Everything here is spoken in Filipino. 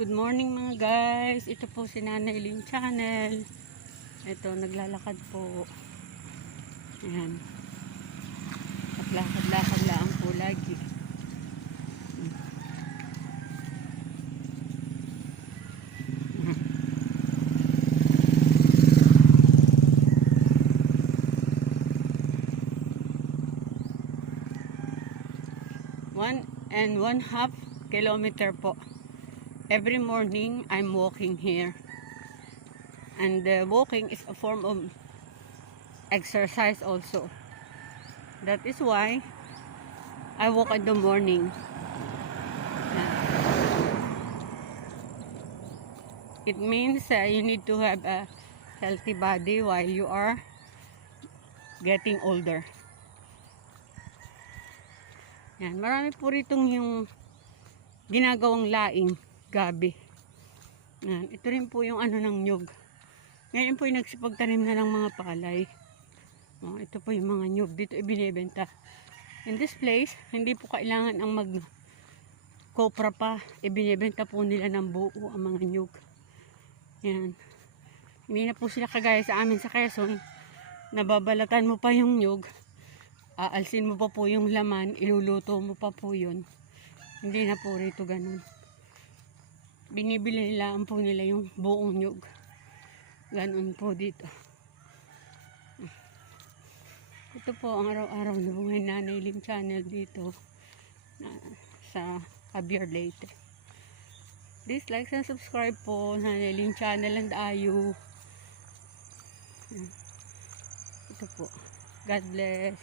Good morning mga guys. Ito po si Nanay Lynn Channel. Ito, naglalakad po. Ayan. At lakad-lakad lang po lagi. One and 1/2 kilometer po. Every morning, I'm walking here. And walking is a form of exercise also. That is why I walk in the morning. It means you need to have a healthy body while you are getting older. Yan, marami po ritong yung ginagawang laing gabi. Yan, ito rin po yung ano ng nyug. Ngayon po yung nagsipagtanim na ng mga palay. Ito po yung mga nyug dito ibinebenta. In this place, hindi po kailangan ang mag-kopra pa. Ibinebenta po nila ng buo ang mga nyug. Yan. Hindi na po sila kagaya sa amin sa Quezon. Nababalatan mo pa yung nyug. Aalsin mo pa po yung laman. Iluluto mo pa po yun. Hindi na po rito ganun. Binibili nila po nila yung buong nyug. Ganun po dito. Ito po ang araw-araw na buhay Nanay Lynn Channel dito sa Javier Leyte. Please like and subscribe po Nanay Lynn Channel and Ayu. Ito po. God bless.